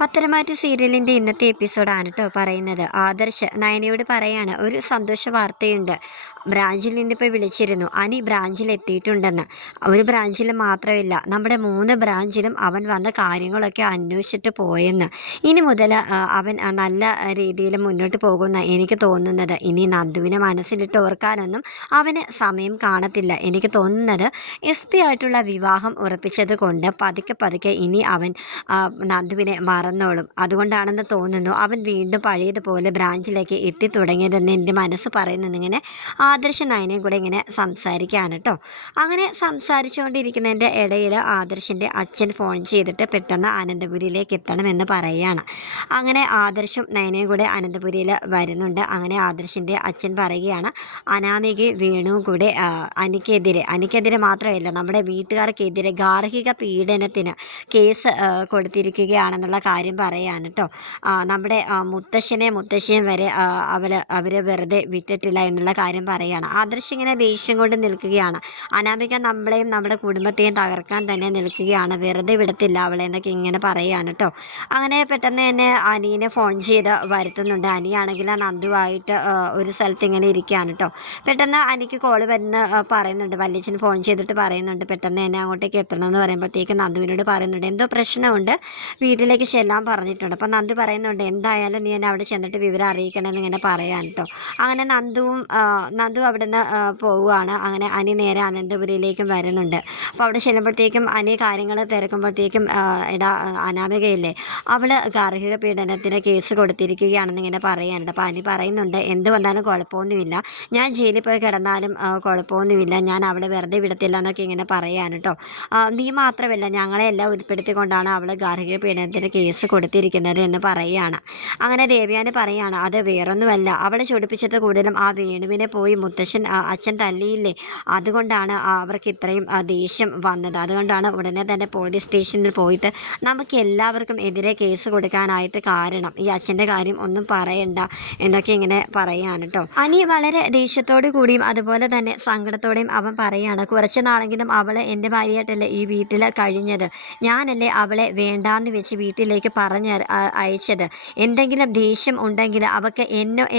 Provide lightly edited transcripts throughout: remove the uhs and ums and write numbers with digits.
പത്തരമാറ്റ് സീരിയലിൻ്റെ ഇന്നത്തെ എപ്പിസോഡാണ് കേട്ടോ പറയുന്നത്. ആദർശ് നയനയോട് പറയാണ്, ഒരു സന്തോഷ വാർത്തയുണ്ട്. ബ്രാഞ്ചിൽ നിന്നിപ്പോൾ വിളിച്ചിരുന്നു, അനി ബ്രാഞ്ചിൽ എത്തിയിട്ടുണ്ടെന്ന്. ഒരു ബ്രാഞ്ചിൽ മാത്രമില്ല, നമ്മുടെ 3 ബ്രാഞ്ചിലും അവൻ വന്ന കാര്യങ്ങളൊക്കെ അന്വേഷിച്ചിട്ട് പോയെന്ന്. ഇനി മുതൽ അവൻ നല്ല രീതിയിൽ മുന്നോട്ട് പോകുന്ന എനിക്ക് തോന്നുന്നത്. ഇനി നന്ദുവിനെ മനസ്സിലിട്ട് ഓർക്കാനൊന്നും അവന് സമയം കാണത്തില്ല. എനിക്ക് തോന്നുന്നത് SP ആയിട്ടുള്ള വിവാഹം ഉറപ്പിച്ചത് കൊണ്ട് പതുക്കെ പതുക്കെ ഇനി അവൻ നന്ദുവിനെ മറന്നോളും. അതുകൊണ്ടാണെന്ന് തോന്നുന്നു അവൻ വീണ്ടും പഴയതുപോലെ ബ്രാഞ്ചിലേക്ക് എത്തിത്തുടങ്ങിയതെന്ന് എൻ്റെ മനസ്സ് പറയുന്നത്. ഇങ്ങനെ ആദർശ നയനയും കൂടെ ഇങ്ങനെ സംസാരിക്കുകയാണ് കേട്ടോ. അങ്ങനെ സംസാരിച്ചുകൊണ്ടിരിക്കുന്നതിൻ്റെ ഇടയിൽ ആദർശിൻ്റെ അച്ഛൻ ഫോൺ ചെയ്തിട്ട് പെട്ടെന്ന് അനന്തപുരിയിലേക്ക് എത്തണമെന്ന് പറയുകയാണ്. അങ്ങനെ ആദർശും നയനയും കൂടെ അനന്തപുരിയിൽ വരുന്നുണ്ട്. അങ്ങനെ ആദർശിൻ്റെ അച്ഛൻ പറയുകയാണ്, അനാമികയും വേണുവും കൂടെ അനിക്കെതിരെ മാത്രമല്ല, നമ്മുടെ വീട്ടുകാർക്കെതിരെ ഗാർഹിക പീഡനത്തിന് കേസ് കൊടുത്തിരിക്കുകയാണെന്നുള്ള കാര്യം പറയാണ് കേട്ടോ. നമ്മുടെ മുത്തശ്ശിയും വരെ അവർ വെറുതെ വിട്ടിട്ടില്ല എന്നുള്ള കാര്യം പറയുകയാണ്. ആദർശ് ഇങ്ങനെ ദേഷ്യം കൊണ്ട് നിൽക്കുകയാണ്. അനാമിക നമ്മളെയും നമ്മുടെ കുടുംബത്തെയും തകർക്കാൻ തന്നെ നിൽക്കുകയാണ്, വെറുതെ വിടത്തില്ല അവളെ എന്നൊക്കെ ഇങ്ങനെ പറയുകയാണ് കേട്ടോ. അങ്ങനെ പെട്ടെന്ന് തന്നെ അനീനെ ഫോൺ ചെയ്ത് വരുത്തുന്നുണ്ട്. അനിയാണെങ്കിൽ നന്ദുവായിട്ട് ഒരു സ്ഥലത്ത് ഇങ്ങനെ ഇരിക്കുകയാണ് കേട്ടോ. പെട്ടെന്ന് അനിക്ക് കോള് വരുന്ന പറയുന്നുണ്ട്, വല്യച്ഛൻ ഫോൺ ചെയ്തിട്ട് പറയുന്നുണ്ട് പെട്ടെന്ന് തന്നെ അങ്ങോട്ടേക്ക് എത്തണമെന്ന് പറയുമ്പോഴത്തേക്ക് നന്ദുവിനോട് പറയുന്നുണ്ട് എന്തോ പ്രശ്നമുണ്ട്, വീട്ടിലേക്ക് ചെല്ലാൻ പറഞ്ഞിട്ടുണ്ട്. അപ്പം നന്ദു പറയുന്നുണ്ട് എന്തായാലും നീ എന്നെ അവിടെ ചെന്നിട്ട് വിവരം അറിയിക്കണമെന്ന് ഇങ്ങനെ പറയാൻ കേട്ടോ. അങ്ങനെ നന്ദു അവിടെ നിന്ന് പോവുകയാണ്. അങ്ങനെ അനി നേരെ അനന്തപുരിയിലേക്കും വരുന്നുണ്ട്. അപ്പോൾ അവിടെ ചെല്ലുമ്പോഴത്തേക്കും അനി കാര്യങ്ങൾ തിരക്കുമ്പോഴത്തേക്കും അനാമികയില്ലേ, അവൾ ഗാർഹിക പീഡനത്തിന് കേസ് കൊടുത്തിരിക്കുകയാണെന്ന് ഇങ്ങനെ പറയാനുണ്ട്. അപ്പോൾ അനി പറയുന്നുണ്ട് എന്ത് വന്നാലും കുഴപ്പമൊന്നുമില്ല, ഞാൻ ജയിലിൽ പോയി കിടന്നാലും കുഴപ്പമൊന്നുമില്ല, ഞാൻ അവളെ വെറുതെ വിടത്തില്ല എന്നൊക്കെ ഇങ്ങനെ പറയാൻ കേട്ടോ. നീ മാത്രമല്ല ഞങ്ങളെല്ലാം ഉൾപ്പെടുത്തിക്കൊണ്ടാണ് അവൾ ഗാർഹിക പീഡനത്തിന് കേസ് കൊടുത്തിരിക്കുന്നത് എന്ന് പറയുകയാണ്. അങ്ങനെ ദേവ്യാനി പറയുകയാണ്, അത് വേറൊന്നുമല്ല, അവളെ ചൊടിപ്പിച്ചത് കൂടുതലും ആ വേണുവിനെ പോയി അച്ഛൻ തല്ലിയില്ലേ, അതുകൊണ്ടാണ് അവർക്ക് ഇത്രയും ദേഷ്യം വന്നത്. അതുകൊണ്ടാണ് ഉടനെ തന്നെ പോലീസ് സ്റ്റേഷനിൽ പോയിട്ട് നമുക്ക് എല്ലാവർക്കും എതിരെ കേസ് കൊടുക്കാനായിട്ട് കാരണം, ഈ അച്ഛൻ്റെ കാര്യം ഒന്നും പറയണ്ട എന്നൊക്കെ ഇങ്ങനെ പറയാണ് കേട്ടോ. അനി വളരെ ദേഷ്യത്തോടു കൂടിയും അതുപോലെ തന്നെ സങ്കടത്തോടെയും അവൻ പറയുകയാണ്, കുറച്ച് നാളെങ്കിലും അവൾ എൻ്റെ ഭാര്യയായിട്ടല്ലേ ഈ വീട്ടിൽ കഴിഞ്ഞത്, ഞാനല്ലേ അവളെ വേണ്ടാന്ന് വെച്ച് വീട്ടിലേക്ക് അയച്ചത്. എന്തെങ്കിലും ദേഷ്യം ഉണ്ടെങ്കിൽ അവൾക്ക്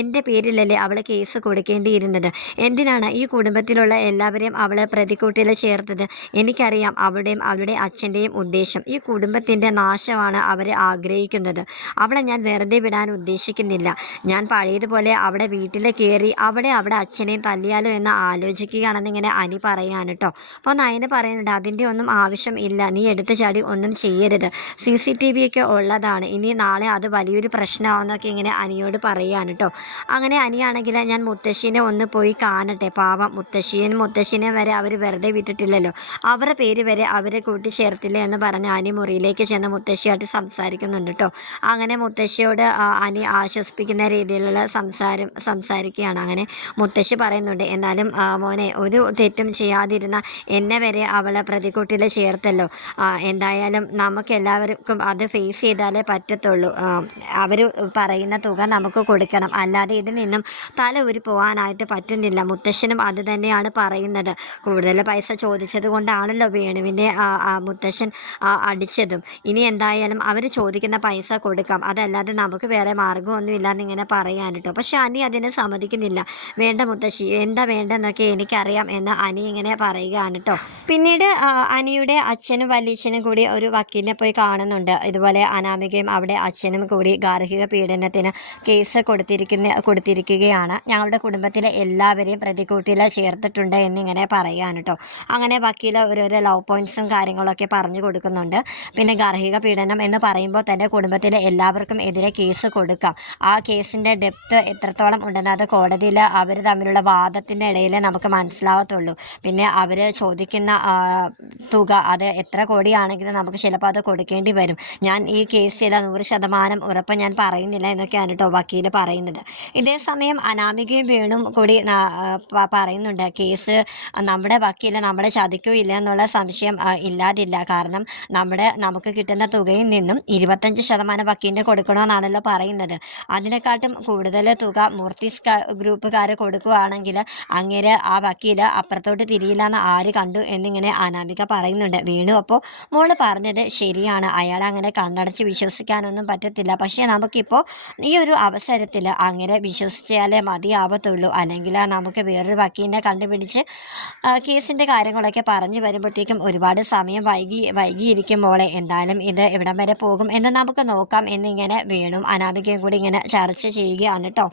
എൻ്റെ പേരിലല്ലേ അവൾ കേസ് കൊടുക്കേണ്ടിയിരുന്നത്. എന്തിനാണ് ഈ കുടുംബത്തിലുള്ള എല്ലാവരെയും അവൾ പ്രതിക്കൂട്ടിൽ ചേർത്തത്? എനിക്കറിയാം അവളുടെ അച്ഛൻ്റെയും ഉദ്ദേശം, ഈ കുടുംബത്തിൻ്റെ നാശമാണ് അവർ ആഗ്രഹിക്കുന്നത്. അവളെ ഞാൻ വെറുതെ വിടാൻ ഉദ്ദേശിക്കുന്നില്ല. ഞാൻ പഴയതുപോലെ അവിടെ വീട്ടിൽ കയറി അവിടെ അച്ഛനെയും തല്ലിയാലോ എന്ന് ആലോചിക്കുകയാണെന്നിങ്ങനെ അനി പറയാൻ കേട്ടോ. അപ്പോൾ നയന് പറയുന്നുണ്ട് അതിൻ്റെ ഒന്നും ആവശ്യം ഇല്ല, നീ എടുത്തു ചാടി ഒന്നും ചെയ്യരുത്, CCTV ഒക്കെ ഉള്ളതാണ്, ഇനി നാളെ അത് വലിയൊരു പ്രശ്നമാണെന്നൊക്കെ ഇങ്ങനെ അനിയോട് പറയാൻ കേട്ടോ. അങ്ങനെ അനിയാണെങ്കിൽ ഞാൻ മുത്തശ്ശീനെ ഒന്ന് പോയി കാണട്ടെ, പാവം മുത്തശ്ശീനെ വരെ അവർ വെറുതെ വിട്ടിട്ടില്ലല്ലോ, അവരുടെ പേര് വരെ അവരെ കൂട്ടിച്ചേർത്തില്ല എന്ന് പറഞ്ഞ് അനി മുറിയിലേക്ക് ചെന്ന് മുത്തശ്ശിയായിട്ട് സംസാരിക്കുന്നുണ്ട് കേട്ടോ. അങ്ങനെ മുത്തശ്ശിയോട് അനി ആശ്വസിപ്പിക്കുന്ന രീതിയിലുള്ള സംസാരിക്കുകയാണ്. അങ്ങനെ മുത്തശ്ശി പറയുന്നുണ്ട്, എന്നാലും മോനെ ഒരു തെറ്റും ചെയ്യാതിരുന്ന എന്നെ വരെ അവൾ പ്രതിക്കൂട്ടിൽ ചേർത്തല്ലോ, എന്തായാലും നമുക്ക് എല്ലാവർക്കും അത് ഫേസ് ചെയ്താലേ പറ്റത്തുള്ളൂ, അവർ പറയുന്ന തുക നമുക്ക് കൊടുക്കണം, അല്ലാതെ ഇതിൽ നിന്നും തല ഊരി പോകാനായിട്ട് പറ്റുന്നില്ല. മുത്തശ്ശനും അത് തന്നെയാണ് പറയുന്നത്, കൂടുതൽ പൈസ ചോദിച്ചത് കൊണ്ടാണല്ലോ വേണുവിൻ്റെ മുത്തശ്ശൻ അടിച്ചതും. ഇനി എന്തായാലും അവർ ചോദിക്കുന്ന പൈസ കൊടുക്കാം, അതല്ലാതെ നമുക്ക് വേറെ മാർഗ്ഗമൊന്നുമില്ല എന്നിങ്ങനെ പറയാൻ കേട്ടോ. പക്ഷെ അനി അതിനെ സമ്മതിക്കുന്നില്ല. വേണ്ട മുത്തശ്ശി, എന്താ വേണ്ടെന്നൊക്കെ എനിക്കറിയാം എന്ന് അനി ഇങ്ങനെ പറയുകയാണ് കേട്ടോ. പിന്നീട് അനിയുടെ അച്ഛനും വല്യച്ഛനും കൂടി ഒരു വക്കീലിനെ പോയി കാണുന്നുണ്ട്. ഇതുപോലെ അനാമികയും അവിടെ അച്ഛനും കൂടി ഗാർഹിക പീഡനത്തിന് കേസ് കൊടുത്തിരിക്കുകയാണ്, ഞങ്ങളുടെ കുടുംബത്തിലെ എല്ലാവരെയും പ്രതിക്കൂട്ടിൽ ചേർത്തിട്ടുണ്ട് എന്നിങ്ങനെ പറയാൻ കേട്ടോ. അങ്ങനെ വക്കീൽ ഓരോരോ ലവ് പോയിൻറ്റ്സും കാര്യങ്ങളൊക്കെ പറഞ്ഞു കൊടുക്കുന്നുണ്ട്. പിന്നെ ഗാർഹിക പീഡനം എന്ന് പറയുമ്പോൾ തന്നെ കുടുംബത്തിലെ എല്ലാവർക്കും എതിരെ കേസ് കൊടുക്കാം, ആ കേസിൻ്റെ ഡെപ്ത് എത്രത്തോളം ഉണ്ടെന്ന് അത് കോടതിയിൽ അവർ തമ്മിലുള്ള വാദത്തിൻ്റെ ഇടയിൽ നമുക്ക് മനസ്സിലാവത്തുള്ളൂ. പിന്നെ അവർ ചോദിക്കുന്ന തുക അത് എത്ര കോടിയാണെങ്കിലും നമുക്ക് ചിലപ്പോൾ അത് കൊടുക്കേണ്ടി വരും. ഞാൻ ഈ കേസിൽ 100% ഉറപ്പ് ഞാൻ പറയുന്നില്ല എന്നൊക്കെയാണ് കേട്ടോ വക്കീൽ പറയുന്നത്. ഇതേ സമയം അനാമികയും വേണും കൂടി പറയുന്നുണ്ട്, കേസ് നമ്മുടെ വക്കീൽ നമ്മളെ ചതിക്കുകയില്ല എന്നുള്ള സംശയം ഇല്ലാതില്ല, കാരണം നമുക്ക് കിട്ടുന്ന തുകയിൽ നിന്നും 25% വക്കീലിന് കൊടുക്കണമെന്നാണല്ലോ പറയുന്നത്. അതിനെക്കാട്ടും കൂടുതൽ തുക മൂർത്തീസ് ഗ്രൂപ്പുകാർ കൊടുക്കുകയാണെങ്കിൽ അങ്ങേര് ആ വക്കീൽ അപ്പുറത്തോട്ട് തിരിയില്ല എന്ന് ആര് കണ്ടു എന്നിങ്ങനെ അനാമിക പറയുന്നുണ്ട്. വേണു അപ്പോൾ മോള് പറഞ്ഞത് ശരിയാണ്, അയാൾ അങ്ങനെ കണ്ണടച്ച് അടച്ച് വിശ്വസിക്കാനൊന്നും പറ്റത്തില്ല. പക്ഷേ നമുക്കിപ്പോൾ ഈ ഒരു അവസരത്തിൽ അങ്ങനെ വിശ്വസിച്ചാലേ മതിയാവത്തുള്ളൂ. അല്ലെങ്കിൽ നമുക്ക് വേറൊരു വക്കീലിനെ കണ്ടുപിടിച്ച് കേസിൻ്റെ കാര്യങ്ങളൊക്കെ പറഞ്ഞു വരുമ്പോഴത്തേക്കും ഒരുപാട് സമയം വൈകിയിരിക്കും മോളെ. എന്തായാലും ഇത് എവിടം വരെ പോകും എന്ന് നമുക്ക് നോക്കാം എന്നിങ്ങനെ വേണും അനാമികയും കൂടി ഇങ്ങനെ ചർച്ച ചെയ്യുകയാണ് കേട്ടോ.